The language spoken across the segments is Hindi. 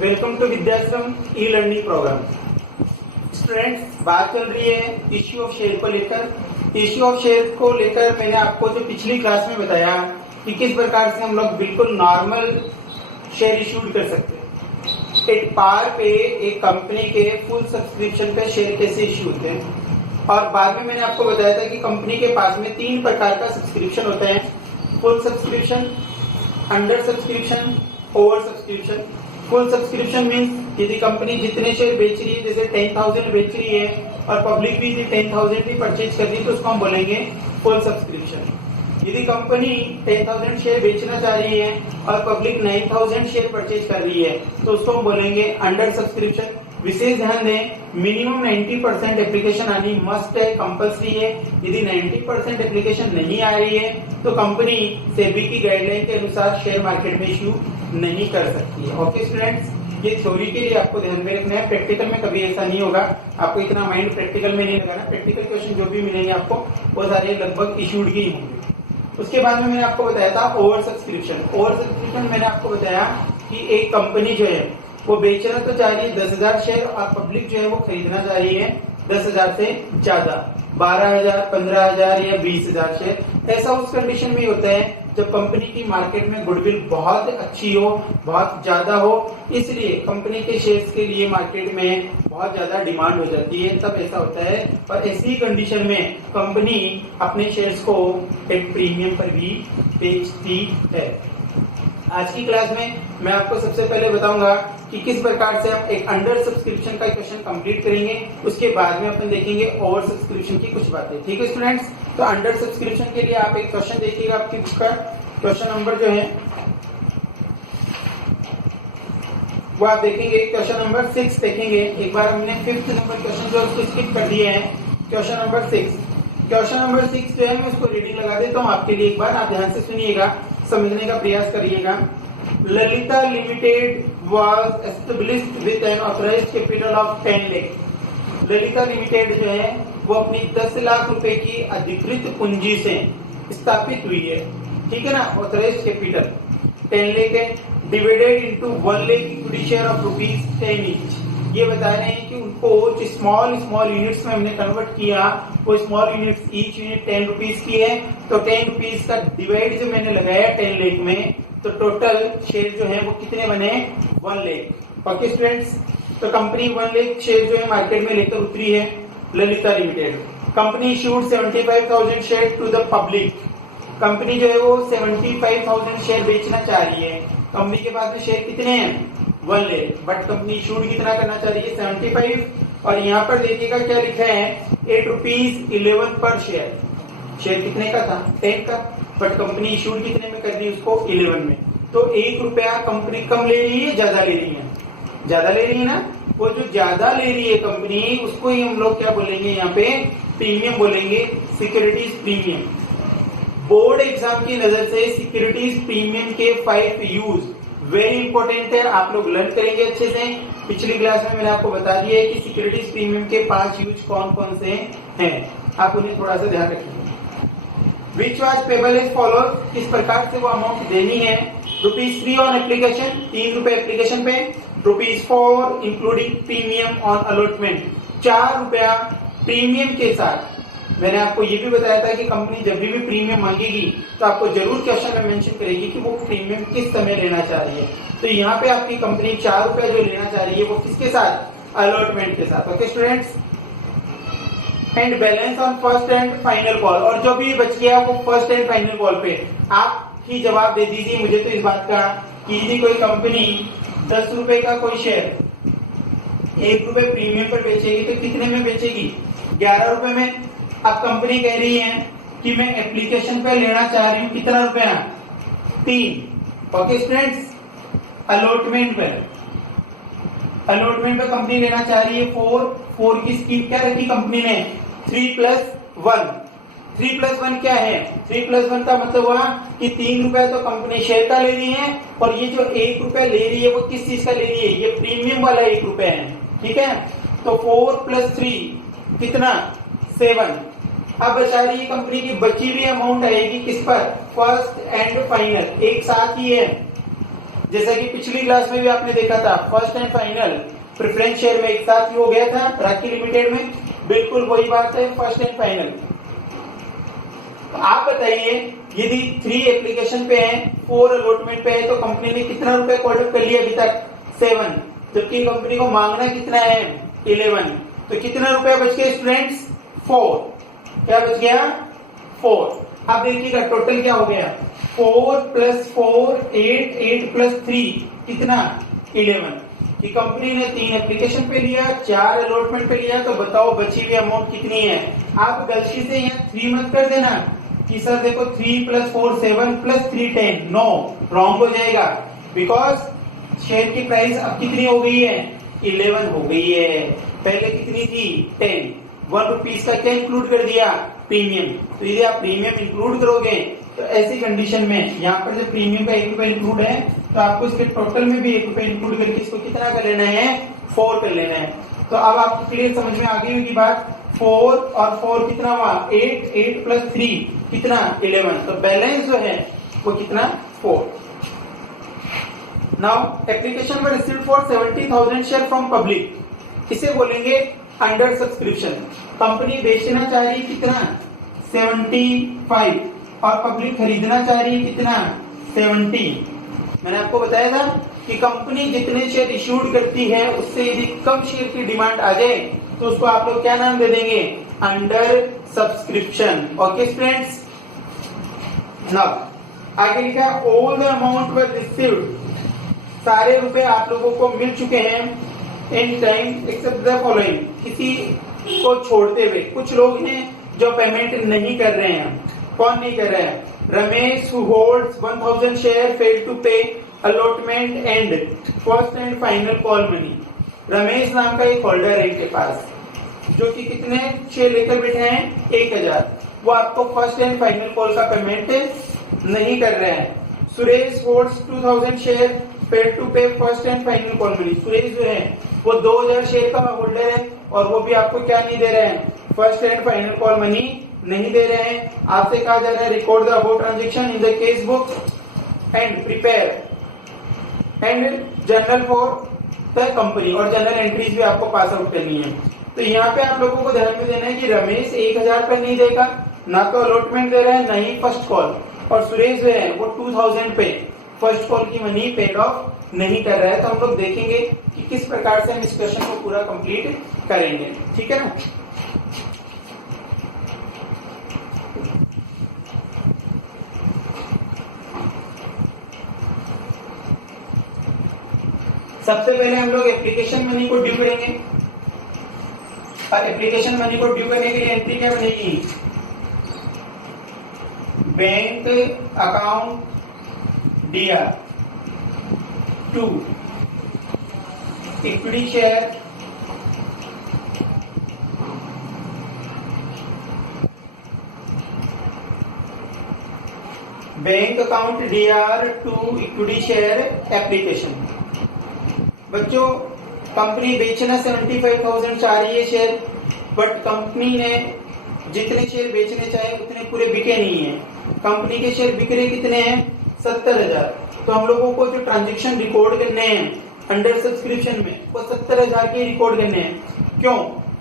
Welcome to Vidyashram e learning program. Students, बात चल रही है इश्यू ऑफ शेयर को लेकर। इश्यू ऑफ शेयर को लेकर मैंने आपको जो पिछली क्लास में बताया कि किस प्रकार से हम लोग बिल्कुल नॉर्मल शेयर इश्यूड कर सकते हैं। एक पार पे एक कंपनी के फुल सब्सक्रिप्शन पे शेयर कैसे इश्यू होते हैं, और बाद में मैंने आपको बताया था कि कंपनी के पास में 3 प्रकार का सब्सक्रिप्शन होता है: full subscription, under subscription, over subscription. Full subscription means यदि कंपनी जितने शेयर बेच रही है, जैसे 10,000 बेच रही है और पब्लिक भी 10,000 भी परचेज कर रही है, तो उसको हम बोलेंगे फुल सब्सक्रिप्शन। यदि कंपनी 10,000 शेयर बेचना चाह रही है और पब्लिक 9,000 शेयर परचेज कर रही है, तो उसको हम बोलेंगे अंडर सब्सक्रिप्शन। विशेष ध्यान दें, मिनिमम 90% एप्लीकेशन आनी मस्ट है, कंपल्सरी है। यदि 90% एप्लीकेशन नहीं आ रही है तो कंपनी सेबी की गाइडलाइन के अनुसार शेयर मार्केट में इश्यू नहीं कर सकती है। ओके स्टूडेंट्स, ये थ्योरी के लिए आपको ध्यान में रखना है, प्रैक्टिकल में कभी ऐसा नहीं होगा। आपको इतना माइंड प्रैक्टिकल में नहीं लगाना। प्रैक्टिकल क्वेश्चन जो भी मिलेंगे आपको वो सारे लगभग इश्यूड ही होंगे। उसके बाद में मैंने आपको बताया था ओवर सब्सक्रिप्शन। ओवर सब्सक्रिप्शन मैंने आपको बताया कि एक कंपनी जो है वो बेचना तो चाह रही है 10,000 शेयर और पब्लिक जो है वो खरीदना चाह रही है 10,000 से ज्यादा, 12,000, 15,000 या 20,000 शेयर। ऐसा उस कंडीशन में होता है जब कंपनी की मार्केट में गुडविल बहुत अच्छी हो, बहुत ज्यादा हो, इसलिए कंपनी के शेयर्स के लिए मार्केट में बहुत ज्यादा डिमांड हो जाती है, तब ऐसा होता है। और ऐसी कंडीशन में कंपनी अपने शेयर्स को एक प्रीमियम पर भी बेचती है। आज की क्लास में मैं आपको सबसे पहले बताऊंगा कि किस प्रकार से हम एक अंडर सब्सक्रिप्शन का क्वेश्चन कंप्लीट करेंगे। उसके बाद में अपन देखेंगे ओवर सब्सक्रिप्शन की कुछ बातें। ठीक है स्टूडेंट्स, तो अंडर सब्सक्रिप्शन के लिए आप एक क्वेश्चन देखिएगा आपकी बुक का। क्वेश्चन नंबर जो है वो आप देखेंगे, क्वेश्चन नंबर 6 देखेंगे। एक बार हमने 5th नंबर क्वेश्चन जो उसको स्किप कर दिए हैं। क्वेश्चन नंबर 6 जो है मैं उसको रीडिंग लगा देता हूँ आपके लिए। एक बार आप ध्यान से सुनिएगा, समझने का प्रयास करिएगा। Lalita limited was established with an authorized capital of 10 lakh. Lalita limited जो है वो अपनी 10 लाख रुपए की अधिकृत पूंजी से स्थापित हुई है। ठीक है ना, ऑथराइज्ड कैपिटल 10 लाख है, divided into 1 lakh equity share of ₹10 each. ये बता रहे हैं कि उनको जो स्मॉल यूनिट्स में हमने कन्वर्ट किया, वो small units each unit 10 rupees की है, तो 10 रुपीज का डिवाइड जो मैंने लगाया 10 लाख में, तो टोटल शेयर जो है वो कितने बने? 1 लाख। ओके स्टूडेंट्स, तो कंपनी 1 लाख शेयर जो है मार्केट में लेकर उतरी है Lalita limited. Company issued 75,000 share to the public. Company जो है वो 75,000 शेयर बेचना चाह रही है। कंपनी के पास में शेयर कितने हैं? 1 लाख, बट कंपनी इश्यूड कितना करना चाह रही है? 75। और यहाँ पर देखिएगा क्या लिखा है, ₹8.11 पर शेयर। शेयर कितने का था? 10 का, बट कंपनी इश्यूड कितने में कर रही है उसको? 11 में। तो ₹1 कंपनी कम ले रही है, ज्यादा ले रही है? ज्यादा ले रही है ना। वो जो ज्यादा ले रही है कंपनी, उसको ही हम लोग क्या बोलेंगे यहाँ पे? प्रीमियम बोलेंगे, सिक्योरिटीज प्रीमियम। बोर्ड एग्जाम की नजर से सिक्योरिटीज प्रीमियम के 5 यूज वेरी इंपॉर्टेंट है, आप लोग लर्न करेंगे अच्छे से। पिछली क्लास में मैंने आपको बता दिया है कि सिक्योरिटीज प्रीमियम के 5 यूज कौन कौन से हैं, आप उन्हें थोड़ा सा ध्यान रखिए। Which was payable as follow, किस प्रकार से वो अमाउंट देनी है? ₹3 ऑन एप्लीकेशन, ₹3 एप्लीकेशन पे, ₹4 including premium on allotment, ₹4 premium के साथ। मैंने आपको ये भी बताया था कि कंपनी जब भी प्रीमियम मांगेगी तो आपको जरूर क्वेश्चन में मेंशन करेगी कि वो प्रीमियम किस समय लेना चाह रही है। तो यहाँ पे आपकी कंपनी ₹4 जो लेना चाह रही है वो किसके साथ? अलॉटमेंट के साथ। Okay students, and balance on first and final call. और जो भी बच गया वो फर्स्ट एंड फाइनल कॉल पे आप ही जवाब दे दीजिए मुझे तो इस बात का कि यदि कोई कंपनी ₹10 का कोई शेयर ₹1 प्रीमियम पर बेचेगी तो कितने में बेचेगी? ₹11 में। अब कंपनी कह रही है कि मैं एप्लीकेशन पे लेना चाह रही हूँ कितना रुपया? 3। ओके स्टूडेंट्स, अलॉटमेंट पे कंपनी लेना चाह रही है 4 की स्कीम क्या रखी कंपनी ने? 3+1। 3+1 क्या है? 3+1 का मतलब हुआ कि ₹3 तो कंपनी शेयर का ले रही है, और ये जो ₹1 ले रही है वो किस चीज का ले रही है? ये प्रीमियम वाला ₹1 है। ठीक है, तो 4+3 कितना? 7। अब बचा रही कंपनी की बची हुई अमाउंट आएगी किस पर? फर्स्ट एंड फाइनल, एक साथ ही है। जैसा कि पिछली क्लास में भी आपने देखा था, first and final preference share में एक साथ हो गया था राखी लिमिटेड में, बिल्कुल वही बात है फर्स्ट एंड फाइनल। तो आप बताइए, यदि 3 एप्लीकेशन पे है, 4 अलॉटमेंट पे है, तो कंपनी ने कितना रुपए कॉल्ड कर लिया अभी तक? 7, जबकि कंपनी को मांगना कितना है? 11। तो कितना रुपया बच गया स्टूडेंट्स? 4। क्या बच गया? 4। अब देखिएगा टोटल क्या हो गया, 4 + 4 8, 8 + 3 कितना? 11। कि कंपनी ने 3 एप्लीकेशन पे लिया, 4 अलॉटमेंट पे लिया, तो बताओ बची हुई अमाउंट कितनी है? आप गलती से यहाँ 3 मत कर देना कि सर देखो 3 + 4 7 + 3 10, नो, रॉन्ग हो जाएगा। बिकॉज शेयर की प्राइस अब कितनी हो गई है? 11 हो गई है। पहले कितनी थी? 10। 1 रुपीज का क्या इंक्लूड कर दिया? प्रीमियम। तो यदि आप प्रीमियम इंक्लूड करोगे तो ऐसी कंडीशन में यहाँ पर जब प्रीमियम का 1 रुपया इंक्लूड है, तो आपको इसके टोटल में भी 1 रुपया इंक्लूड करके इसको कितना कर लेना है? 4 कर लेना है। तो अब आपको क्लियर समझ में आ गई होगी बात। 4 और 4 कितना हुआ? 8, 8 + 3 कितना? 11। तो बैलेंस जो है वो कितना? 4। Now application were received for 70,000 share from public, इसे बोलेंगे अंडर सब्सक्रिप्शन। कंपनी बेचना चाह रही कितना? 75, और पब्लिक खरीदना चाह रही कितना? 70। मैंने आपको बताया था कि कंपनी जितने शेयर इश्यूड करती है उससे यदि कम शेयर की डिमांड आ जाए तो उसको आप लोग क्या नाम दे देंगे? Under subscription. Okay students, now आगे लिखा all the amount were received, सारे रुपए आप लोगों को मिल चुके हैं in time except the following, किसी को छोड़ते हुए। कुछ लोग हैं जो पेमेंट नहीं कर रहे हैं। कौन नहीं कर रहे हैं? Ramesh who holds 1000 share failed to pay allotment and first and final call money. Ramesh नाम का एक होल्डर है इनके पास, जो कि कितने शेयर लेकर बैठे हैं? 1000। वो आपको फर्स्ट एंड फाइनल कॉल का पेमेंट नहीं कर रहे हैं। Suresh holds 2000 share failed to pay first and final call money. Suresh जो है वो 2000 शेयर का होल्डर है और वो भी आपको क्या नहीं दे रहे हैं? First and final call money नहीं दे रहे हैं। आपसे कहा जा रहा है record the about transaction in the case book and prepare and journal for the company, और जर्नल एंट्रीज भी आपको पास आउट करनी है। तो यहाँ पे आप लोगों को ध्यान में देना है कि रमेश 1000 पे नहीं देगा, ना तो अलॉटमेंट दे रहा है, ना ही फर्स्ट कॉल, और सुरेश जो है वो 2000 पे फर्स्ट कॉल की मनी पेड ऑफ नहीं कर रहा है। तो हम लोग देखेंगे कि किस प्रकार से हम इस क्वेश्चन को पूरा कंप्लीट करेंगे, ठीक है ना। सबसे पहले हम लोग एप्लीकेशन मनी को ड्यू करेंगे, और एप्लीकेशन मनी को ड्यू करने के लिए एंट्री क्या बनेगी? Bank account DR to equity share bank account DR to equity share application. बच्चों, कंपनी बेचना 75,000 चाह रही है शेयर, बट कंपनी ने जितने शेयर बेचने चाहे उतने पूरे बिके नहीं है। कंपनी के शेयर बिक रहे कितने हैं? 70,000। तो हम लोगों को जो ट्रांजेक्शन रिकॉर्ड करने हैं अंडर सब्सक्रिप्शन में, वो 70,000 के रिकॉर्ड करने हैं। क्यों?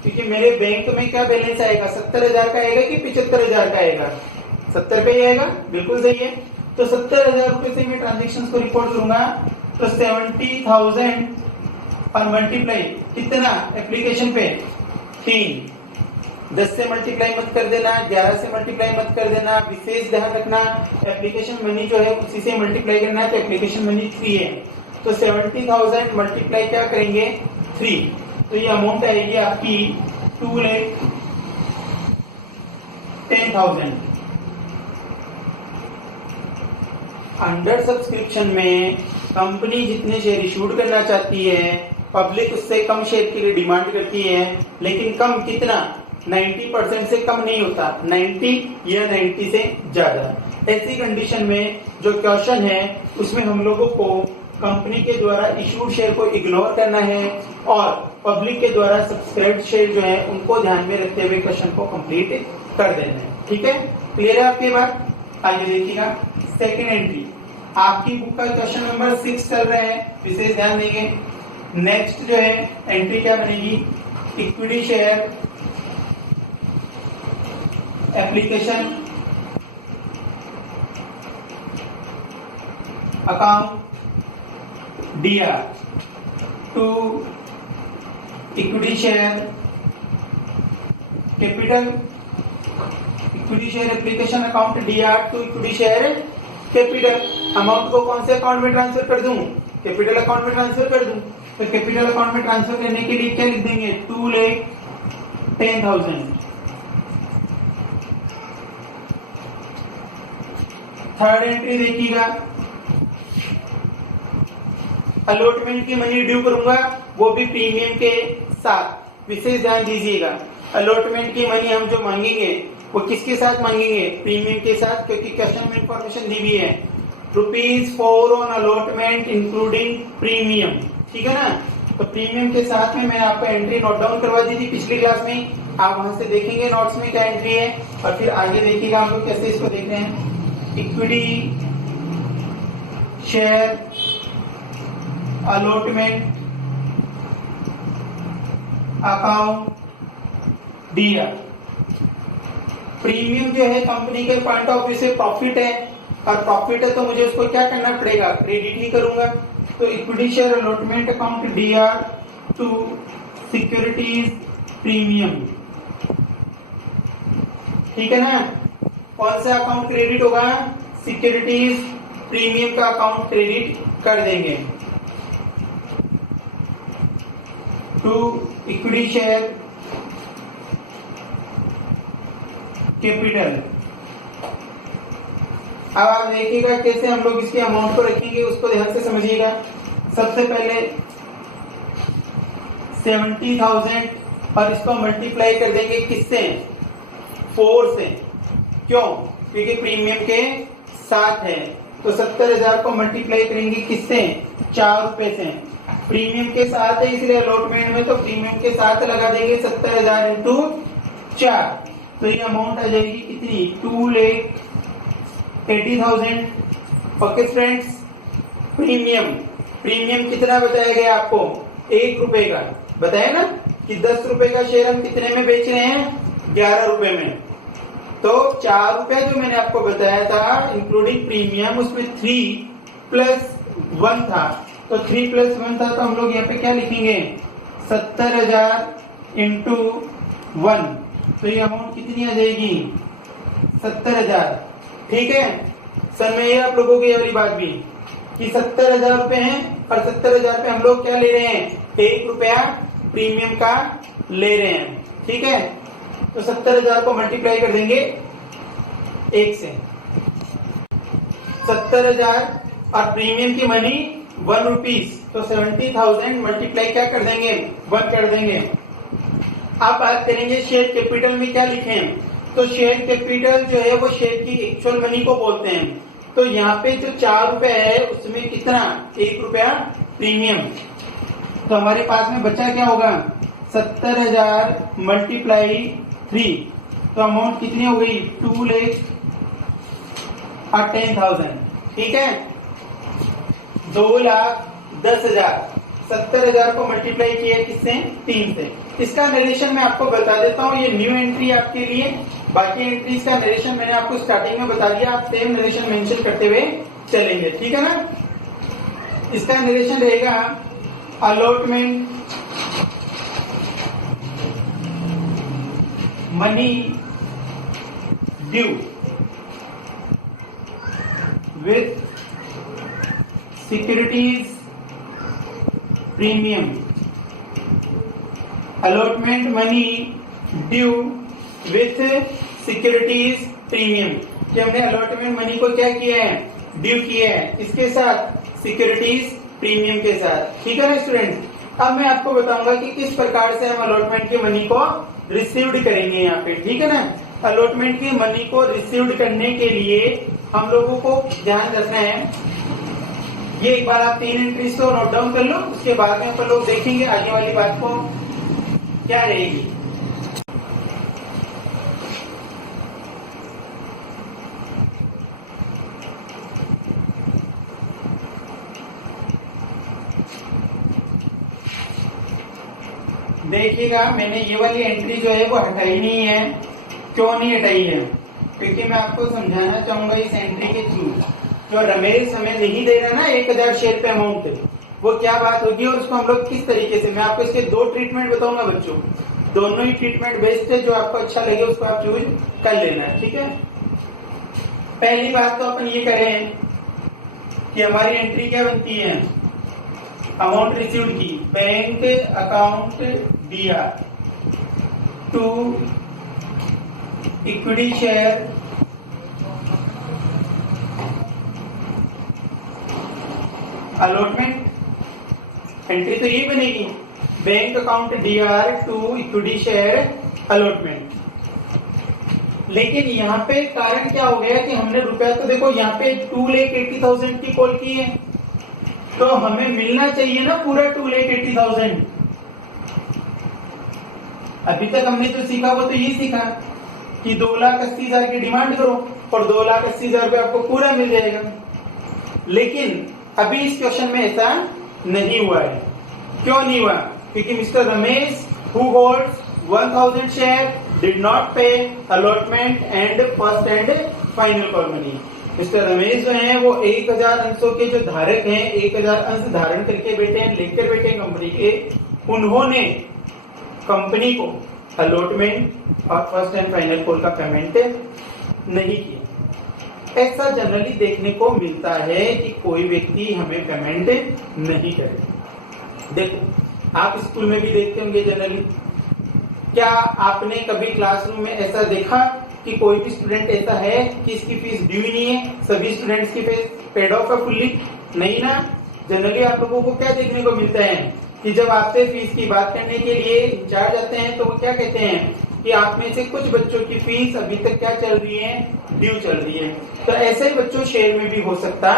क्योंकि मेरे बैंक में क्या बैलेंस आएगा? 70,000 का आएगा कि 75,000 का आएगा? 70 पे ही आएगा, बिल्कुल सही है। तो 70,000 रुपए से मैं ट्रांजेक्शन को रिकॉर्ड करूंगा, तो 70,000 और मल्टीप्लाई कितना एप्लीकेशन पे? 3। 10 से मल्टीप्लाई मत कर देना, 11 से मल्टीप्लाई मत कर देना। विशेष ध्यान रखना, एप्लीकेशन मनी जो है उसी से मल्टीप्लाई करना है, तो एप्लीकेशन मनी 3 है। तो 70,000 मल्टीप्लाई क्या करेंगे? 3। तो ये अमाउंट आएगी आपकी 2,10,000। अंडर सब्सक्रिप्शन में कंपनी जितने शेयर इशूड करना चाहती है, पब्लिक उससे कम शेयर के लिए डिमांड करती है, लेकिन कम कितना? 90% से कम नहीं होता, 90 या 90 से ज्यादा। ऐसी कंडीशन में जो क्वेश्चन है उसमें हम लोगों को कंपनी के द्वारा इशूड शेयर को इग्नोर करना है और पब्लिक के द्वारा सब्सक्राइब्ड शेयर जो है उनको ध्यान में रखते हुए क्वेश्चन को कंप्लीट कर देना है। ठीक है, क्लियर है आपकी बात? आगे देखिएगा सेकेंड एंट्री। आपकी बुक का क्वेश्चन नंबर 6 चल रहा है, विशेष ध्यान देंगे। नेक्स्ट जो है एंट्री क्या बनेगी, equity share application account DR to equity share capital, equity share application account DR to equity share capital. Amount को कौन से अकाउंट में ट्रांसफर कर दूं, कैपिटल अकाउंट में ट्रांसफर कर दूं। तो कैपिटल अकाउंट में ट्रांसफर करने के लिए क्या लिख देंगे, 2,10,000। थर्ड एंट्री देखिएगा, अलॉटमेंट की मनी ड्यू करूंगा, वो भी प्रीमियम के साथ। विशेष ध्यान दीजिएगा, अलॉटमेंट की मनी हम जो मांगेंगे वो किसके साथ मांगेंगे, प्रीमियम के साथ, क्योंकि क्वेश्चन में इंफॉर्मेशन दी हुई है ₹4 ऑन अलॉटमेंट इंक्लूडिंग प्रीमियम, ठीक है ना। तो प्रीमियम के साथ में मैंने आपको एंट्री नोट डाउन करवा दी थी पिछली क्लास में, आप वहां से देखेंगे नोट्स में क्या एंट्री है, और फिर आगे देखिएगा हम लोग कैसे इसको देख रहे हैं। Equity share allotment account D R. Premium जो है कंपनी के पॉइंट ऑफ व्यू से प्रॉफिट है, और प्रॉफिट है तो मुझे उसको क्या करना पड़ेगा, क्रेडिट ही करूंगा। तो equity share allotment account DR to securities premium, ठीक है ना। कौन सा अकाउंट क्रेडिट होगा, सिक्योरिटीज प्रीमियम का अकाउंट क्रेडिट कर देंगे टू इक्विटी शेयर कैपिटल। अब आप देखिएगा कैसे हम लोग इसके अमाउंट को रखेंगे, उसको ध्यान से समझिएगा। सबसे पहले 70,000 और इसको मल्टीप्लाई कर देंगे किससे, 4 से। क्यों, क्योंकि प्रीमियम के साथ है। तो 70,000 को मल्टीप्लाई करेंगे किससे, ₹4 से। प्रीमियम के साथ है इसलिए अलॉटमेंट में तो प्रीमियम के साथ लगा देंगे 70,000 इंटू 4, तो ये अमाउंट आ जाएगी कितनी, 2,80,000। ओके फ्रेंड्स, प्रीमियम कितना बताया गया आपको, ₹1 का बताया ना, कि ₹10 का शेयर हम कितने में बेच रहे हैं, ₹11 में। तो ₹4 जो मैंने आपको बताया था इंक्लूडिंग प्रीमियम, उसमें 3+1 था। तो 3+1 था, तो हम लोग यहाँ पे क्या लिखेंगे, 70,000 इंटू 1, तो ये अमाउंट कितनी आ जाएगी, 70,000। ठीक है, सर में ये आप लोगों की ये वाली बात भी कि 70,000 रुपए हैं, और 70,000 पे हम लोग क्या ले रहे हैं, ₹1 प्रीमियम का ले रहे हैं। ठीक है, तो 70,000 को मल्टीप्लाई कर देंगे 1 से। 70,000 और प्रीमियम की मनी ₹1, तो 70,000 मल्टीप्लाई क्या कर देंगे, 1 कर देंगे। अब बात करेंगे शेयर कैपिटल में क्या लिखें, तो शेयर कैपिटल जो है वो शेयर की एक्चुअल मनी को बोलते हैं। तो यहाँ पे जो ₹4 है उसमें कितना, ₹1 प्रीमियम। तो हमारे पास में बचा क्या होगा, 70,000 मल्टीप्लाई 3, तो अमाउंट कितनी हो गई, 2,10,000। ठीक है, 2,10,000। 70,000 को मल्टीप्लाई किया किससे, 3 से। इसका नरेशन मैं आपको बता देता हूँ, ये न्यू एंट्री आपके लिए, बाकी एंट्रीज का नरेशन मैंने आपको स्टार्टिंग में बता दिया, आप सेम नरेशन मेंशन करते हुए चलेंगे। ठीक है ना, इसका नरेशन रहेगा, allotment money due with securities premium, allotment money due with securities premium. कि हमने अलॉटमेंट मनी को क्या किया है, ड्यू किया है, इसके साथ सिक्योरिटीज प्रीमियम के साथ। ठीक है ना स्टूडेंट, अब मैं आपको बताऊंगा कि किस प्रकार से हम अलॉटमेंट की मनी को रिसीव्ड करेंगे यहाँ पे। ठीक है ना, अलॉटमेंट की मनी को रिसीव्ड करने के लिए हम लोगों को ध्यान रखना है, ये एक बार आप 3 एंट्रीज को नोट डाउन कर लो, उसके बाद में अपन लोग देखेंगे आगे वाली बात को क्या रहेगी। देखिएगा मैंने ये वाली एंट्री जो है वो हटाई नहीं है। क्यों नहीं हटाई है? क्योंकि मैं आपको समझाना चाहूंगा इस एंट्री के थ्रू, जो रमेश हमें नहीं दे रहा ना 1000 शेयर पे अमाउंट, वो क्या बात होगी और उसको हम लोग किस तरीके से, मैं आपको इसके 2 ट्रीटमेंट बताऊंगा बच्चों। दोनों ही ट्रीटमेंट बेस्ट है, जो आपको अच्छा लगे उसको आप चूज कर लेना है, ठीक है। पहली बात तो अपन ये करें कि हमारी एंट्री क्या बनती है, अमाउंट रिसीव्ड की, bank account DR to equity share allotment. Entry तो ये बनेगी, bank account DR to equity share allotment. लेकिन यहाँ पे कारण क्या हो गया कि हमने रुपया तो देखो यहाँ पे 2,80,000 की कॉल की है, तो हमें मिलना चाहिए ना पूरा 2,80,000। अभी तक हमने जो सीखा वो तो ये सीखा कि 2,80,000 की डिमांड करो और 2,80,000 रुपये आपको पूरा मिल जाएगा। लेकिन अभी इस क्वेश्चन में ऐसा नहीं हुआ है। क्यों नहीं हुआ? क्योंकि mister Ramesh who holds 1,000 share did not pay allotment and first and final call money. Mister Ramesh जो हैं वो 1,000 अंशों के जो धारक हैं, 1,000 अंश धारण करके बैठे हैं, लेकर बैठे हैं कंपनी के, उन्होंने कंपनी को अलॉटमेंट और फर्स्ट एंड फाइनल कॉल का पेमेंट नहीं किया। ऐसा जनरली देखने को मिलता है कि कोई व्यक्ति हमें पेमेंट नहीं करे। देखो आप स्कूल में भी देखते होंगे जनरली, क्या आपने कभी क्लासरूम में ऐसा देखा कि कोई भी स्टूडेंट ऐसा है कि इसकी फीस ड्यू ही नहीं है, सभी स्टूडेंट्स की फीस पेड ऑफ है फुल्ली? नहीं ना। जनरली आप लोगों को क्या देखने को मिलता है कि जब आपसे फीस की बात करने के लिए इंचार्ज आते हैं तो वो क्या कहते हैं कि आप में से कुछ बच्चों की फीस अभी तक क्या चल रही है, ड्यू चल रही है। तो ऐसे ही बच्चों शेयर में भी हो सकता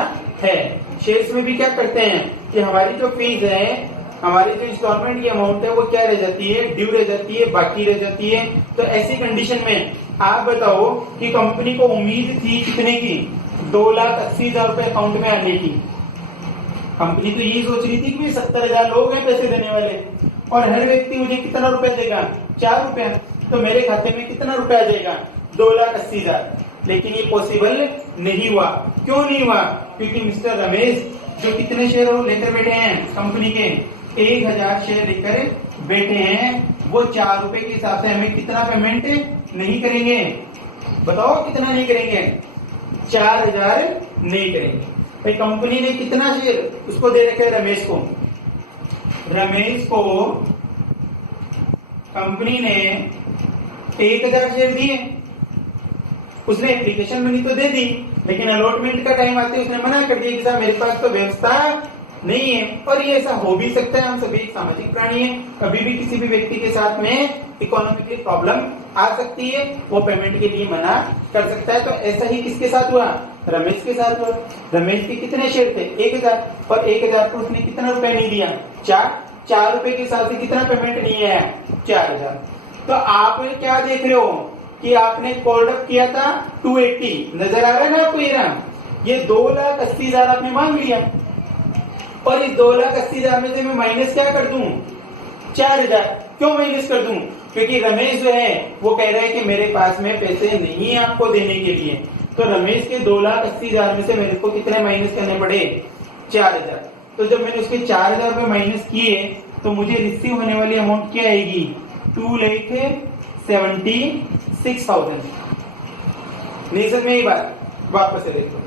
है। शेयर्स में भी क्या करते हैं कि हमारी जो फीस है, हमारी जो इंस्टॉलमेंट की अमाउंट है वो क्या रह जाती है, ड्यू रह जाती है, बाकी रह जाती है। तो ऐसी कंडीशन में आप बताओ कि कंपनी को उम्मीद थी कितने की, 2,80,000 रुपए अकाउंट में आने की। कंपनी तो यही सोच रही थी कि 70,000 लोग हैं पैसे देने वाले और हर व्यक्ति मुझे कितना रुपया देगा, 4 रुपया, तो मेरे खाते में कितना रुपया आ जाएगा, 2,80,000। लेकिन ये पॉसिबल नहीं हुआ। क्यों नहीं हुआ? क्योंकि मिस्टर रमेश जो कितने शेयर लेकर बैठे हैं कंपनी के, 1,000 शेयर लेकर बैठे हैं, वो 4 रुपए के हिसाब से हमें कितना पेमेंट नहीं करेंगे? बताओ कितना नहीं करेंगे? 4,000 नहीं करेंगे। भाई कंपनी ने कितना शेयर उसको दे रखे रमेश को? रमेश को कंपनी ने 1,000 शेयर दिए, उसने एप्लीकेशन मनी तो दे दी, लेकिन अलॉटमेंट का टाइम आते उसने मना कर दिया कि साहब मेरे पास तो व्यवस्था नहीं है। और ये ऐसा हो भी सकता है, हम सभी एक सामाजिक प्राणी हैं, कभी भी किसी भी व्यक्ति के साथ में इकोनॉमिकली प्रॉब्लम आ सकती है, वो पेमेंट के लिए मना कर सकता है। तो ऐसा ही किसके साथ हुआ? रमेश के साथ हुआ। रमेश के कितने शेयर थे? 1,000, और 1,000 को उसने कितना रुपया नहीं दिया? 4 रुपए के हिसाब से कितना पेमेंट नहीं आया? 4,000। तो आप क्या देख रहे हो कि आपने कॉल्ड अप किया था 280, नजर आ रहा है ना आपको? ये 2,80,000 आपने मांग लिया, और इस 2,80,000 में से मैं माइनस क्या कर दूं? 4,000। क्यों माइनस कर दूं? क्योंकि रमेश जो है वो कह रहा है कि मेरे पास में पैसे नहीं है आपको देने के लिए। तो रमेश के 2,80,000 में से मेरे को कितने माइनस करने पड़े? 4,000। तो जब मैंने उसके 4,000 रुपए माइनस किए तो मुझे रिसीव होने वाली अमाउंट क्या आएगी? 2,76,000। नहीं समझ में ये बात? वापस से देखो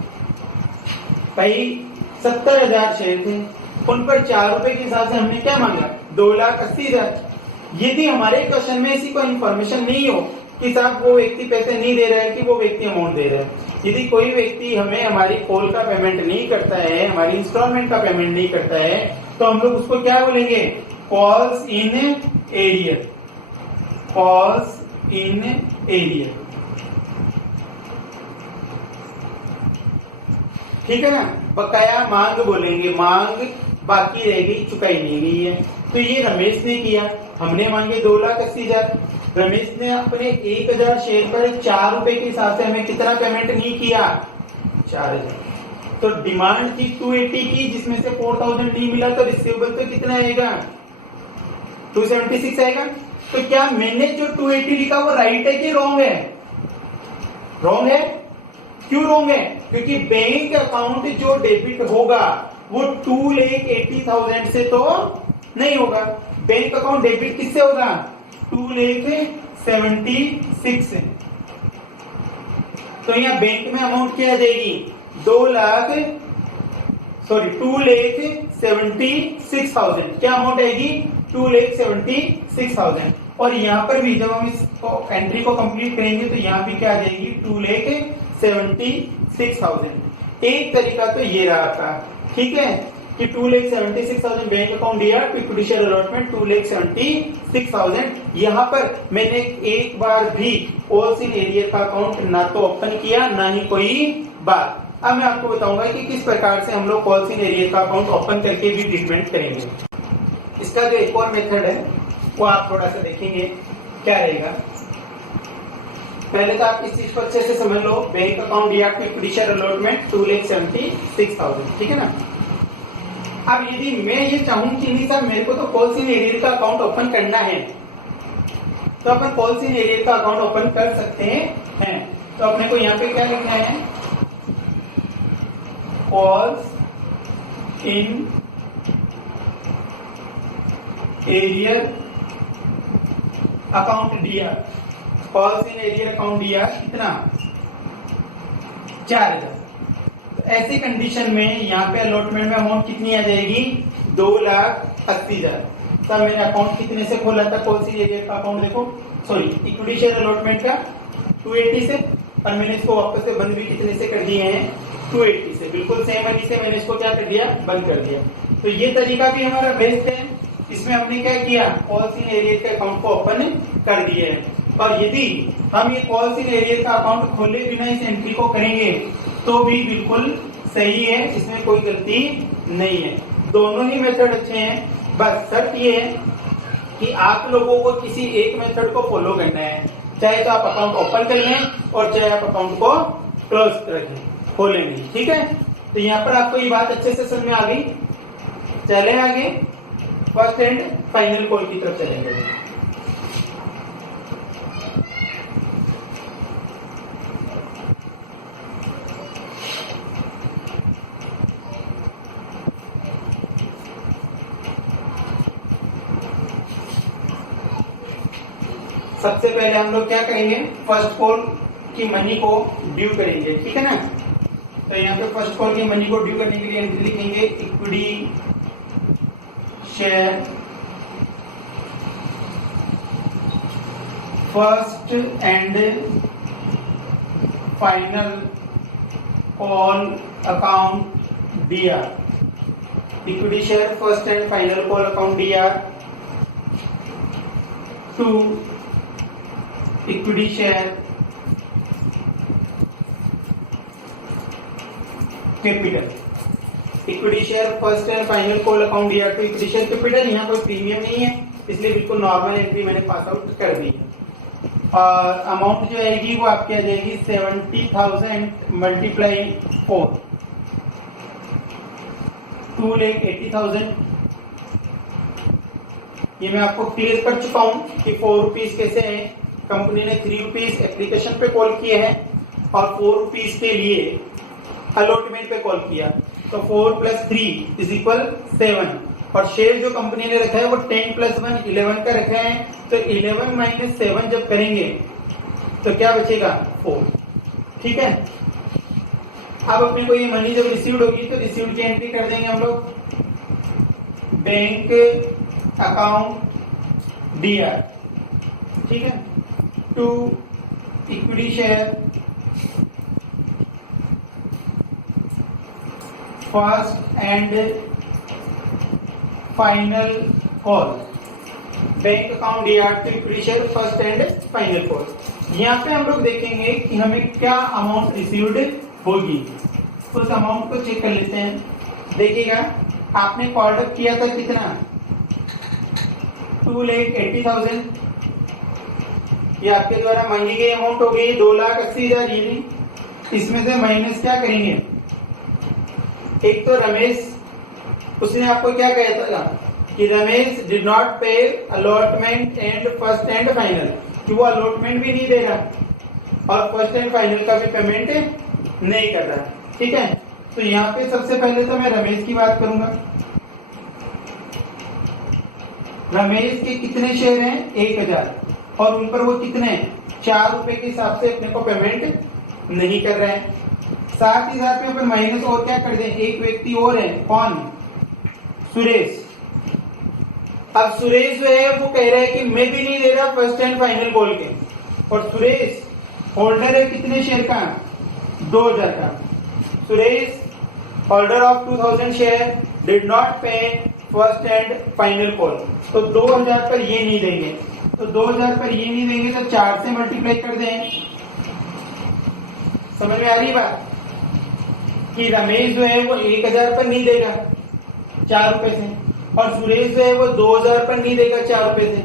भाई, 70,000 शेयर थे, उन पर 4 रुपए के हिसाब से हमने क्या मांगा? 2,80,000। यदि हमारे क्वेश्चन में ऐसी कोई इन्फॉर्मेशन नहीं हो कि साहब वो व्यक्ति पैसे नहीं दे रहा है कि वो व्यक्ति अमाउंट दे रहा है, यदि कोई व्यक्ति हमें हमारी कॉल का पेमेंट नहीं करता है, हमारी इंस्टॉलमेंट का पेमेंट नहीं करता है, तो हम लोग उसको क्या बोलेंगे? Calls in arrear. Calls in arrear, ठीक है ना? बकाया मांग बोलेंगे, मांग बाकी रह गई, चुकाई नहीं गई है। तो ये रमेश ने किया, हमने मांगे 2,80,000, रमेश ने अपने 1,000 शेयर पर 4 रुपए के हिसाब से हमें कितना पेमेंट नहीं किया? 4,000। तो डिमांड थी 280 की, जिसमें से 4,000 नहीं मिला, तो रिसीवेबल तो कितना आएगा? 276 आएगा। तो क्या मैंने जो 280 लिखा वो राइट है कि रॉन्ग है? रॉन्ग है। क्यों रॉन्ग है? क्योंकि बैंक अकाउंट जो डेबिट होगा वो 2,80,000 से तो नहीं होगा। बैंक अकाउंट डेबिट किससे होगा? 2,76,000 से। तो यहाँ बैंक में अमाउंट क्या आ जाएगी? 2,76,000। क्या अमाउंट आएगी? 2,76,000। और यहाँ पर भी जब हम इसको एंट्री को कंप्लीट करेंगे तो यहाँ भी क्या आ जाएगी? 2,76,000। एक तरीका तो ये रहा आपका, ठीक है, कि 2,76,000 बैंक अकाउंट दिया, इक्विटी शेयर अलॉटमेंट 2,76,000। यहाँ पर मैंने एक बार भी कॉल्स इन एरियर का अकाउंट ना तो ओपन किया ना ही कोई बात। अब मैं आपको बताऊंगा कि किस प्रकार से हम लोग कॉल्स इन एरियर का अकाउंट ओपन करके भी ट्रीटमेंट करेंगे। इसका जो एक और मेथड है वो आप थोड़ा सा देखेंगे क्या रहेगा। पहले तो आप इस चीज को अच्छे से समझ लो, बैंक अकाउंट दिया, इक्विटी शेयर अलॉटमेंट 2,76,000, ठीक है ना। अब यदि मैं ये चाहूं कि नहीं सर मेरे को तो कॉल्स इन एरियर का अकाउंट ओपन करना है, तो अपन कॉल्स इन एरियर का अकाउंट ओपन कर सकते हैं। तो अपने को यहाँ पे क्या लिखना है? कॉल्स इन एरियर अकाउंट दिया, कॉल्स इन एरियर अकाउंट दिया कितना? 4,000। ऐसी कंडीशन में यहाँ पे अलॉटमेंट में अमाउंट कितनी आ जाएगी? 2,80,000। तब मैंने अकाउंट कितने से खोला था? कॉल्स इन एरियर का अकाउंट देखो, सॉरी इक्विटी शेयर अलॉटमेंट का 280 से, और मैंने इसको वापस से बंद भी कितने से कर दिए हैं? 280 से। बिल्कुल सेम मनी से मैंने इसको क्या कर दिया? बंद कर दिया। तो ये तरीका भी हमारा बेस्ट है। इसमें हमने क्या किया? कॉल्स इन एरियर के अकाउंट को ओपन कर दिए है। और यदि हम ये कॉल्स इन एरियर का अकाउंट खोले बिना इस एंट्री को करेंगे तो भी बिल्कुल सही है, इसमें कोई गलती नहीं है। दोनों ही मेथड अच्छे हैं, बस शर्त ये है कि आप लोगों को किसी एक मेथड को फॉलो करना है। चाहे तो आप अकाउंट ओपन कर लें और चाहे आप अकाउंट को क्लोज रखें, खोलें नहीं, ठीक है। तो यहाँ पर आपको ये बात अच्छे से समझ में आ गई। चले आगे फर्स्ट एंड फाइनल कॉल की तरफ चलेंगे। सबसे पहले हम लोग क्या करेंगे? फर्स्ट कॉल की मनी को ड्यू करेंगे, ठीक है ना। तो यहाँ पे फर्स्ट कॉल की मनी को ड्यू करने के लिए एंट्री लिखेंगे equity share first and final call account दिया, equity share first and final call account दिया to equity share capital. Equity share first and final call account दिया टू इक्विटी शेयर कैपिटल। यहाँ कोई प्रीमियम नहीं है, इसलिए बिल्कुल नॉर्मल एंट्री मैंने पास आउट कर दी है। और अमाउंट जो आएगी वो आपकी आ जाएगी 70,000 मल्टीप्लाई 4, 2,80,000। ये मैं आपको क्लियर कर चुका हूं कि 4 रुपीज कैसे है। कंपनी ने 3 रुपीज एप्लीकेशन पे कॉल किए हैं और 4 रुपीज के लिए अलॉटमेंट पे कॉल किया। तो 4 + 3 = 7। और शेयर जो कंपनी ने रखा है वो 10 + 1 11 का रखा है। तो 11 - 7 जब करेंगे तो क्या बचेगा? 4, ठीक है। अब अपने को ये मनी जब रिसीव्ड होगी तो रिसीव्ड की एंट्री कर देंगे हम लोग, बैंक अकाउंट DR, ठीक है, to equity share first and final call, bank account DR to equity share first and final call. यहाँ पे हम लोग देखेंगे कि हमें क्या अमाउंट रिसीव्ड होगी। उस अमाउंट को चेक कर लेते हैं। देखिएगा आपने कॉल अप किया था कितना? 2,80,000। ये आपके द्वारा मांगी गई अमाउंट हो गई 2,80,000। ये नहीं, इसमें से माइनस क्या करेंगे? एक तो रमेश, उसने आपको क्या कहा था कि Ramesh did not pay allotment and first and final, कि वो अलॉटमेंट भी नहीं दे रहा और फर्स्ट एंड फाइनल का भी पेमेंट नहीं कर रहा। ठीक है, तो यहाँ पे सबसे पहले तो मैं रमेश की बात करूंगा। रमेश के कितने शेयर हैं? 1000, और उन पर वो कितने 4 रुपए के हिसाब से अपने को पेमेंट नहीं कर रहे हैं। साथ ही साथ में अपन माइनस और क्या कर दें, एक व्यक्ति और है, कौन? सुरेश। अब सुरेश जो है वो कह रहा है कि मैं भी नहीं दे रहा फर्स्ट एंड फाइनल बोल के, और सुरेश होल्डर है कितने शेयर का? 2000 का। Suresh holder of 2000 share did not पे फर्स्ट एंड फाइनल कॉल, तो 2000 पर ये नहीं देंगे, तो 2000 पर ये नहीं देंगे तो 4 से मल्टीप्लाई कर दें। समझ में आ रही बात कि रमेश जो है वो 1000 पर नहीं देगा 4 रुपए से, और सुरेश जो है वो 2000 पर नहीं देगा 4 रुपए से।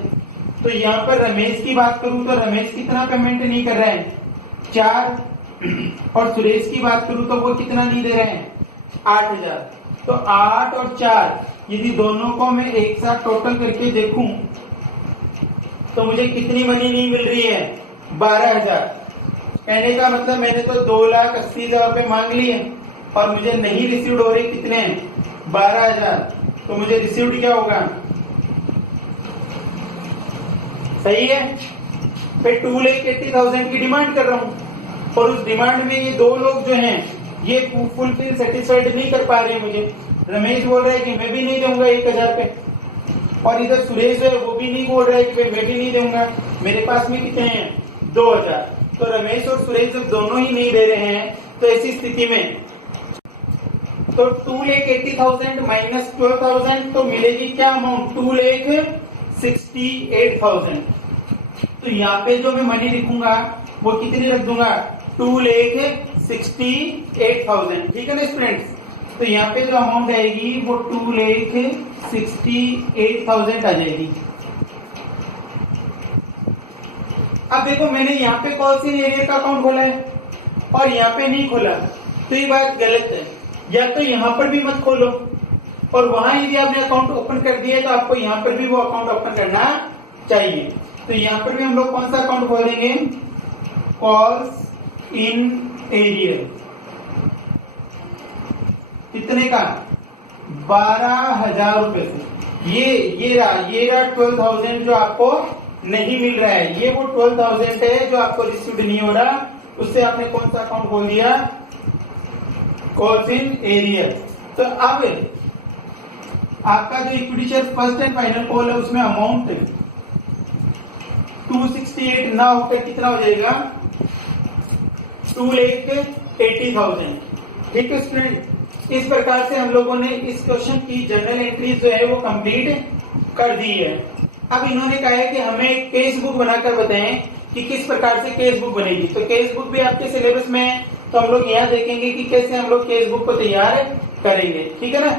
तो यहाँ पर रमेश की बात करूं तो रमेश कितना पेमेंट नहीं कर रहे हैं? 4। और सुरेश की बात करूं तो वो कितना नहीं दे रहे हैं? 8000। तो 8 और 4 यदि दोनों को मैं एक साथ टोटल करके देखूं तो मुझे कितनी मनी नहीं मिल रही है? 12000। कहने का मतलब मैंने तो 2,80,000 रुपए मांग लिए और मुझे नहीं रिसीव्ड हो रहे कितने? 12000। तो मुझे रिसीव्ड क्या होगा? सही है, फिर 2,80,000 की डिमांड कर रहा हूं और उस डिमांड में ये दो लोग जो हैं ये फुलफिल सेटिस्फाइड नहीं कर पा रहे हैं मुझे। रमेश बोल रहा है कि मैं भी नहीं दूंगा 1000 पे, और इधर सुरेश जो है वो भी नहीं बोल रहा है कि भाई मैं भी नहीं दूंगा। मेरे पास में कितने हैं? 2000। तो रमेश और सुरेश जब दोनों ही नहीं दे रहे हैं तो ऐसी स्थिति में तो 2,80,000 माइनस 12,000 तो मिलेगी क्या अमाउंट? 2,68,000। तो यहाँ पे जो मैं मनी लिखूंगा वो कितनी रख दूंगा? 2,68,000। ठीक है ना स्टूडेंट्स? तो यहाँ पे जो अमाउंट आएगी वो 2,68,000 आ जाएगी। अब देखो मैंने यहाँ पे कॉल्स इन एरियर का अकाउंट खोला है और यहाँ पे नहीं खोला, तो ये बात गलत है। या तो यहाँ पर भी मत खोलो और वहां यदि आपने अकाउंट ओपन कर दिया तो आपको यहाँ पर भी वो अकाउंट ओपन करना चाहिए। तो यहाँ पर भी हम लोग कौन सा अकाउंट खोलेंगे? Calls in arrear. कितने का? 12,000 रुपए से। ये रहा 12,000 जो आपको नहीं मिल रहा है, ये वो 12,000 है जो आपको रिसीव नहीं हो रहा। उससे आपने कौन सा अकाउंट खोल दिया? Calls in arrear. तो अब आपका जो equity share first and final call है उसमें अमाउंट 268 ना होकर कितना हो जाएगा? 2,80,000। ठीक है स्टूडेंट, इस प्रकार से हम लोगों ने इस क्वेश्चन की जनरल एंट्रीज जो है वो कंप्लीट कर दी है। अब इन्होंने कहा है कि हमें एक केस बुक बनाकर बताएं कि किस प्रकार से केस बुक बनेगी। तो केस बुक भी आपके सिलेबस में है, तो हम लोग यहाँ देखेंगे कि कैसे हम लोग केस बुक को तैयार करेंगे। ठीक है ना?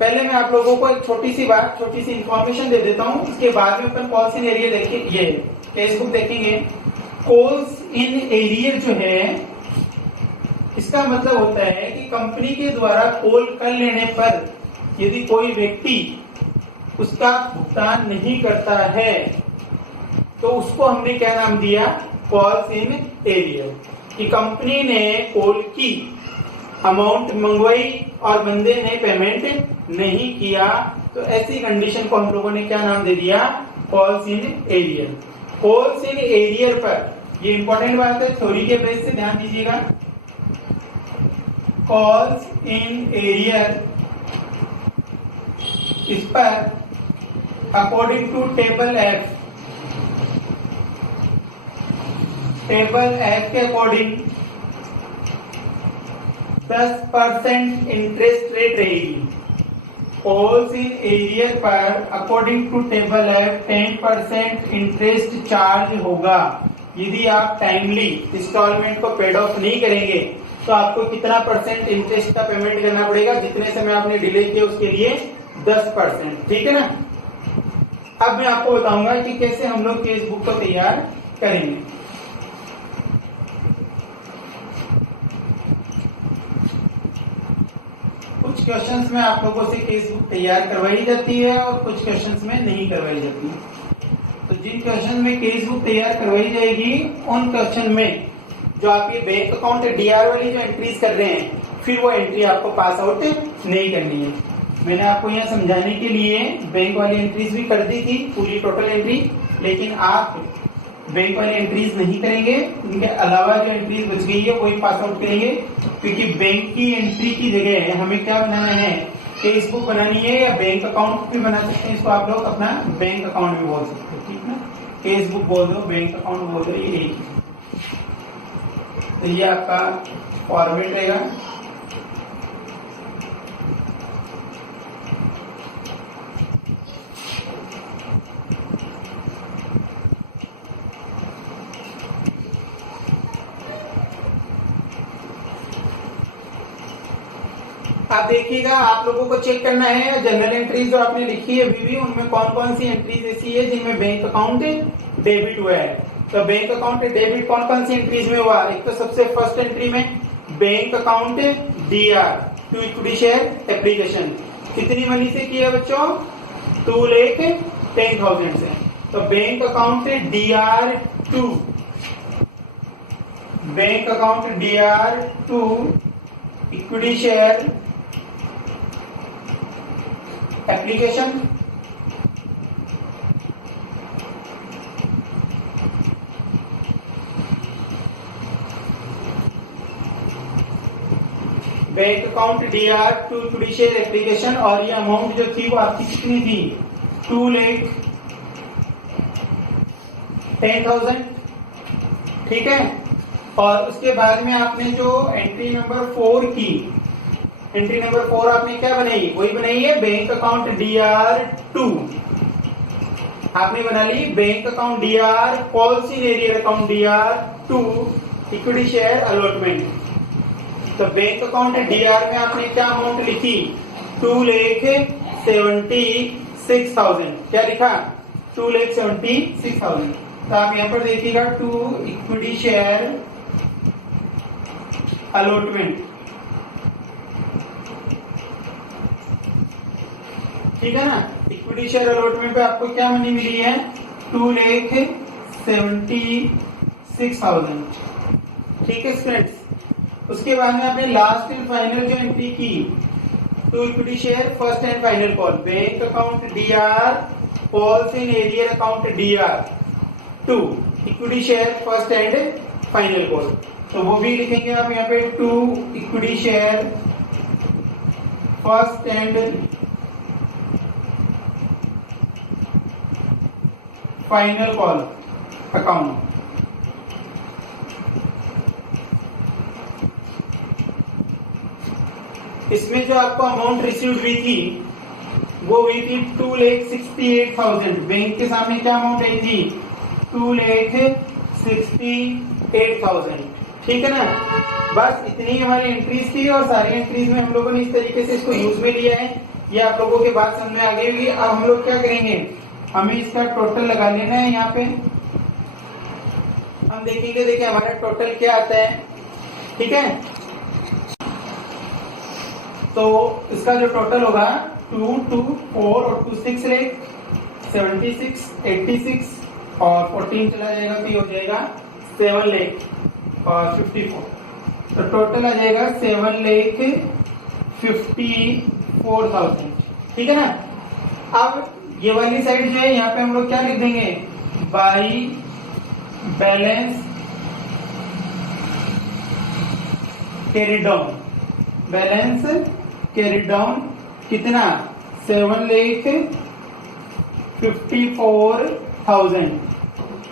पहले मैं आप लोगों को एक छोटी सी इंफॉर्मेशन दे देता हूँ, इसके बाद में अपन कॉल्स इन एरियर देखिए, ये केस बुक देखेंगे। कॉल्स इन एरियर जो है इसका मतलब होता है कि कंपनी के द्वारा कॉल कर लेने पर यदि कोई व्यक्ति उसका भुगतान नहीं करता है तो उसको हमने क्या नाम दिया? Calls in arrear. कि कंपनी ने कॉल की, अमाउंट मंगवाई और बंदे ने पेमेंट नहीं किया, तो ऐसी कंडीशन को हम लोगों ने क्या नाम दे दिया? Calls in arrear. Calls in arrear पर, ये इंपॉर्टेंट बात है, थ्योरी के बेस से ध्यान दीजिएगा। कॉल्स इन एरियर, इस पर अकॉर्डिंग टू टेबल एफ के अकॉर्डिंग 10% इंटरेस्ट रेट रहेगी। कॉल्स इन एरियर पर according to table F 10% interest charge होगा। यदि आप टाइमली इंस्टॉलमेंट को पेड ऑफ नहीं करेंगे तो आपको कितना % इंटरेस्ट का पेमेंट करना पड़ेगा? जितने समय आपने डिले किया उसके लिए 10%। ठीक है ना? अब मैं आपको बताऊंगा कि कैसे हम लोग केस बुक को तैयार करेंगे। कुछ क्वेश्चंस में आप लोगों से केस बुक तैयार करवाई जाती है और कुछ क्वेश्चंस में नहीं करवाई जाती है। तो जिन क्वेश्चन में केस बुक तैयार करवाई जाएगी उन क्वेश्चन में जो आप ये बैंक अकाउंट डीआर वाली जो एंट्रीज कर रहे हैं, फिर वो एंट्री आपको पास आउट नहीं करनी है। मैंने आपको यहाँ समझाने के लिए बैंक वाली एंट्रीज भी कर दी थी, पूरी टोटल एंट्री, लेकिन आप बैंक वाली एंट्रीज नहीं करेंगे, उनके अलावा जो एंट्रीज बच गई है वही पास आउट करेंगे, क्योंकि बैंक की एंट्री की जगह हमें क्या बनाना है, केस बुक बनानी है, या बैंक अकाउंट भी बना सकते हैं। इसको आप लोग अपना बैंक अकाउंट भी बोल सकते हैं, ठीक है ना। केस बुक बोल दो, बैंक अकाउंट बोल दो, ये एक ही। तो ये आपका फॉर्मेट रहेगा। आप देखिएगा, आप लोगों को चेक करना है जनरल एंट्रीज जो आपने लिखी है वीवी, उनमें कौन कौन सी एंट्रीज ऐसी है जिनमें बैंक अकाउंट डेबिट हुआ है। तो बैंक अकाउंट डेबिट कौन कौन सी एंट्रीज में हुआ, एक तो सबसे फर्स्ट एंट्री में bank account DR to equity share application, कितनी मनी से किया बच्चों, 2,10,000 से। तो bank account DR to, bank account DR to equity share application, bank account DR to equity share application, और ये अमाउंट जो थी वो आपकी कितनी थी, 2,10,000, ठीक है। और उसके बाद में आपने जो एंट्री नंबर 4 की, एंट्री नंबर 4 आपने क्या बनाई, वही बनाई है बैंक अकाउंट डीआर टू, आपने बना ली bank account DR policy in arrear account DR to equity share allotment. तो बैंक अकाउंट डीआर में आपने क्या अमाउंट लिखी, 2,76,000, क्या लिखा, 2,76,000। तो आप यहाँ पर देखिएगा टू इक्विटी शेयर अलॉटमेंट, ठीक है ना। इक्विटी शेयर अलॉटमेंट पे आपको क्या मनी मिली है, 2,76,000, ठीक है स्टूडेंट्स। उसके बाद में आपने लास्ट एंड फाइनल जो एंट्री की, to equity share first and final call, bank account DR policy in arrear account DR to equity share first and final call. तो वो भी लिखेंगे आप यहाँ पे, to equity share first and final call account. इसमें जो आपको अमाउंट रिसीव हुई थी वो हुई थी 2,68,000। बैंक के सामने क्या अमाउंट आई थी, 2,68,000, ठीक है ना। बस इतनी हमारी एंट्रीज थी, और सारी एंट्रीज में हम लोगों ने इस तरीके से इसको यूज में लिया है। ये आप लोगों के बात समझ में आ गई होगी। अब हम लोग क्या करेंगे, हमें इसका टोटल लगा लेना है। यहाँ पे हम देखेंगे, देखिए हमारा टोटल क्या आता है, ठीक है। तो इसका जो टोटल होगा 2, 2, 4 और 2 6 लाख 76, 86 और 14 चला जाएगा तो ये हो जाएगा 7 लाख और 54। तो टोटल आ जाएगा 7,54,000, ठीक है ना। अब ये वाली साइड जो है यहाँ पे हम लोग क्या लिख देंगे, by balance carry down, balance carry down कितना, 7,54,000।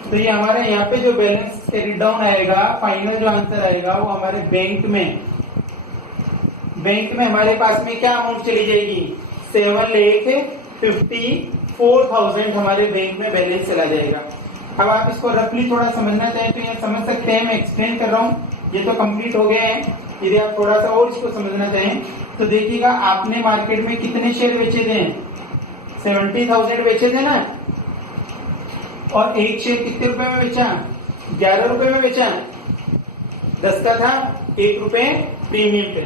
तो ये हमारे यहाँ पे जो बैलेंस कैरी डाउन आएगा, फाइनल जो आंसर आएगा वो हमारे बैंक में हमारे पास में क्या अमाउंट चली जाएगी, 7,54,000 हमारे बैंक में बैलेंस चला जाएगा। अब आप इसको रफली थोड़ा समझना चाहें तो ये समझ सकते हैं, मैं एक्सप्लेन कर रहा हूँ। ये तो कंप्लीट हो गए हैं, यदि आप थोड़ा सा और इसको समझना चाहें तो देखिएगा, आपने मार्केट में कितने शेयर बेचे थे, 70,000 बेचे थे ना, और एक शेयर कितने रुपए में बेचा, 11 रुपए में बेचा, 10 का था, 1 रुपए प्रीमियम पे।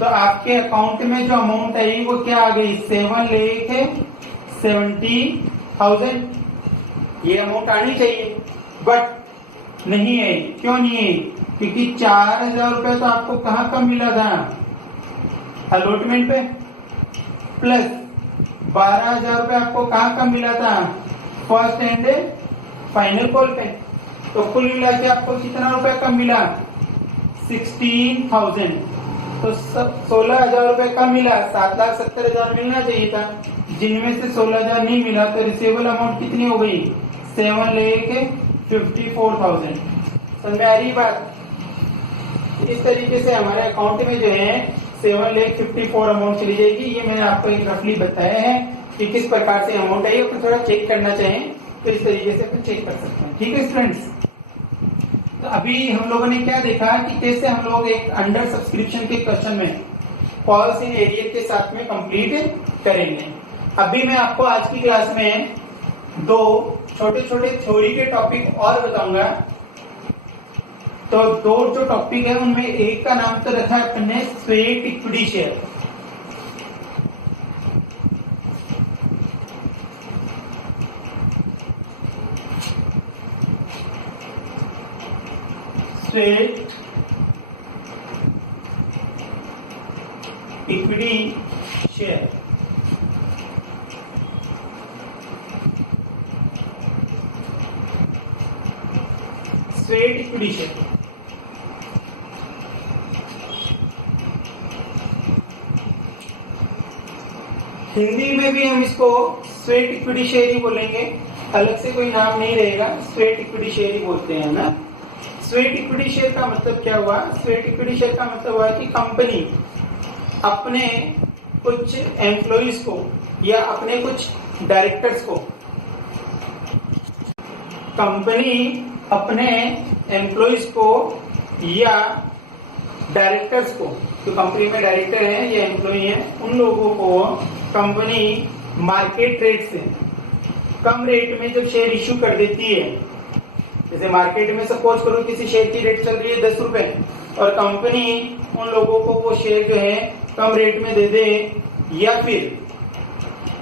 तो आपके अकाउंट में जो अमाउंट आई वो क्या आ गई, 7,70,000। ये अमाउंट आनी चाहिए, बट नहीं आई। क्यों नहीं आई? क्योंकि 4,000 रुपए तो आपको कहाँ कम मिला था, अलॉटमेंट पे, प्लस 12,000 रुपए आपको कहाँ कम मिला था, फर्स्ट एंड फाइनल कॉल पे। तो कुल मिला के आपको कितना रुपए कम मिला, 16,000। तो 16,000 रुपए कम मिला, 7,70,000 मिलना चाहिए था, जिनमें से 16,000 नहीं मिला। तो रिसीवेबल अमाउंट कितनी हो गई, 7,54,000। समझ में आ रही बात? इस तरीके से हमारे अकाउंट में जो है 7,54,000 अमाउंट चली जाएगी। ये मैंने आपको एक रफली बताया है कि किस प्रकार से अमाउंट आई। अपन थोड़ा चेक करना चाहें तो इस तरीके से अपन चेक कर सकते हैं। ठीक है स्टूडेंट्स, तो अभी हम लोगों ने क्या देखा कि कैसे हम लोग एक अंडर सब्सक्रिप्शन के क्वेश्चन में फॉल्स इन एरियर के साथ में कंप्लीट करेंगे। अभी मैं आपको आज की क्लास में दो छोटे छोटे थ्योरी के टॉपिक और बताऊंगा। तो दो जो टॉपिक है उनमें एक का नाम तो रखा है अपने sweat equity share. Sweat equity share. Sweat equity share Hindi में भी हम इसको स्वेट इक्विटी शेयर ही बोलेंगे, अलग से कोई नाम नहीं रहेगा, स्वेट इक्विटी शेयर ही बोलते हैं ना। स्वेट इक्विटी शेयर का मतलब क्या हुआ? स्वेट इक्विटी शेयर का मतलब हुआ कि कंपनी अपने कुछ एम्प्लॉइज को या अपने कुछ डायरेक्टर्स को, कंपनी अपने एम्प्लॉइज को या डायरेक्टर्स को, जो कंपनी में डायरेक्टर हैं या एम्प्लॉई हैं, उन लोगों को कंपनी मार्केट रेट से कम रेट में जब शेयर इश्यू कर देती है, जैसे मार्केट में सपोज करो किसी शेयर की रेट चल रही है 10 रुपए और कंपनी उन लोगों को वो शेयर जो है कम रेट में दे दे, या फिर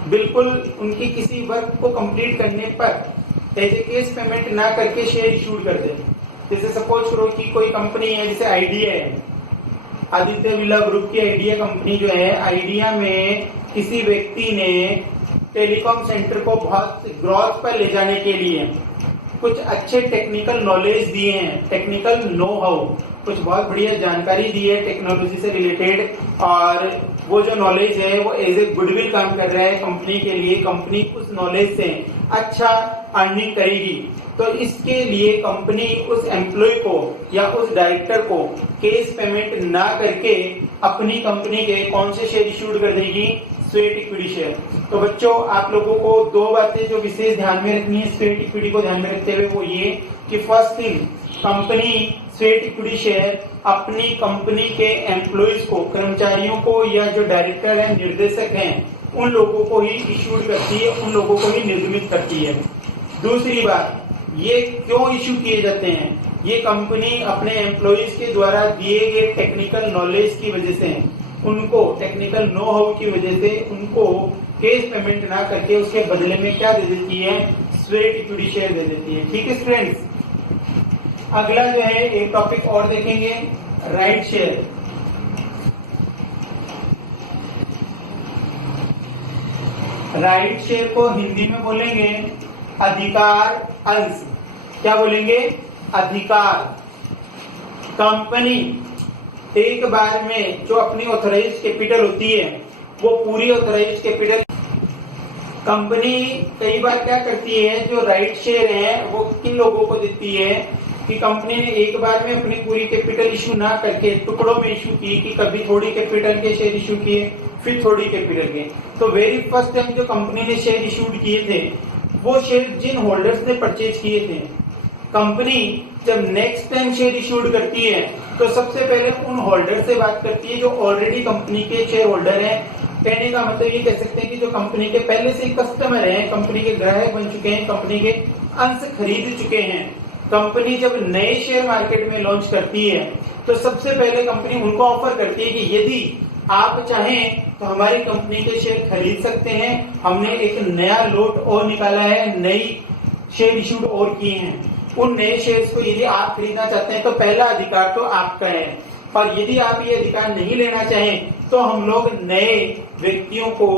बिल्कुल उनकी किसी वर्क को कंप्लीट करने पर एज ए केस पेमेंट ना करके शेयर इश्यू कर दे। जैसे सपोज करो कि कोई कंपनी है, जैसे आइडिया है, आदित्य बिरला ग्रुप की आइडिया कंपनी जो है, आइडिया में किसी व्यक्ति ने टेलीकॉम सेंटर को बहुत ग्रोथ पर ले जाने के लिए कुछ अच्छे टेक्निकल नॉलेज दिए हैं, टेक्निकल नो हाउ, कुछ बहुत बढ़िया जानकारी दी है टेक्नोलॉजी से रिलेटेड, और वो जो नॉलेज है वो एज ए गुडविल काम कर रहा है कंपनी के लिए। कंपनी उस नॉलेज से अच्छा अर्निंग करेगी, तो इसके लिए कंपनी उस एम्प्लॉय को या उस डायरेक्टर को केस पेमेंट ना करके अपनी कंपनी के कौन से शेयर इश्यूड कर देगी, स्वेट इक्विटी शेयर। तो बच्चों, आप लोगों को दो बातें जो विशेष ध्यान में रखनी है स्वेट इक्विटी को ध्यान में रखते हुए, वो ये कि first thing, company sweat equity share अपनी कंपनी के एम्प्लॉइज को, कर्मचारियों को या जो डायरेक्टर है, निर्देशक हैं, उन लोगों को ही इश्यूड करती है, उन लोगों को ही निर्गमित करती है। दूसरी बात, ये क्यों इश्यू किए जाते हैं? ये कंपनी अपने एम्प्लॉइज के द्वारा दिए गए टेक्निकल नॉलेज की वजह से, उनको टेक्निकल नो हाउ की वजह से उनको केस पेमेंट ना करके उसके बदले में क्या दे देती है, स्वेट इक्विटी शेयर दे देती है। ठीक है स्टूडेंट्स, अगला जो है एक टॉपिक और देखेंगे, राइट शेयर। राइट शेयर को हिंदी में बोलेंगे अधिकार अंश। क्या बोलेंगे? अधिकार। कंपनी एक बार में जो अपनी ऑथराइज कैपिटल होती है, वो पूरी ऑथराइज कैपिटल कंपनी कई बार क्या करती है, जो राइट शेयर है वो किन लोगों को देती है कि कंपनी ने एक बार में अपनी पूरी कैपिटल इश्यू ना करके टुकड़ों में इश्यू की, कि कभी थोड़ी कैपिटल के शेयर इश्यू किए, फिर थोड़ी कैपिटल के। तो वेरी फर्स्ट टाइम जो कंपनी ने शेयर इश्यूड किए थे, वो शेयर जिन होल्डर्स ने परचेज किए थे, कंपनी जब नेक्स्ट टाइम शेयर इश्यूड करती है तो सबसे पहले उन होल्डर से बात करती है जो ऑलरेडी कंपनी के शेयर होल्डर हैं। कहने का मतलब ये कह सकते हैं कि जो कंपनी के पहले से कस्टमर हैं, कंपनी के ग्राहक बन चुके हैं, कंपनी के अंश खरीद चुके हैं। कंपनी जब नए शेयर मार्केट में लॉन्च करती है तो सबसे पहले कंपनी उनको ऑफर करती है कि यदि आप चाहें तो हमारी कंपनी के शेयर खरीद सकते हैं। हमने एक नया लॉट और निकाला है, नई शेयर इशूड और किए हैं। उन नए शेयर्स को यदि आप खरीदना चाहते हैं तो पहला अधिकार तो आपका है, और यदि आप ये अधिकार नहीं लेना चाहें तो हम लोग नए व्यक्तियों को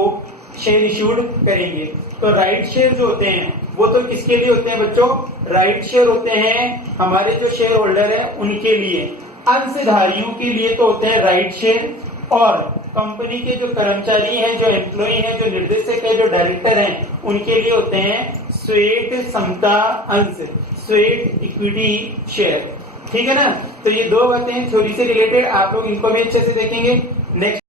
शेयर इशूड करेंगे। तो राइट शेयर जो होते हैं वो तो किसके लिए होते हैं बच्चों? राइट शेयर होते हैं हमारे जो शेयर होल्डर है उनके लिए। अंशधारियों के लिए तो होते हैं राइट शेयर, और कंपनी के जो कर्मचारी हैं, जो एम्प्लॉय हैं, जो निर्देशक है, जो डायरेक्टर हैं, उनके लिए होते हैं स्वेट समता अंश, स्वेट इक्विटी शेयर। ठीक है ना? तो ये दो बातें थ्योरी से रिलेटेड, आप लोग इनको भी अच्छे से देखेंगे। नेक्स्ट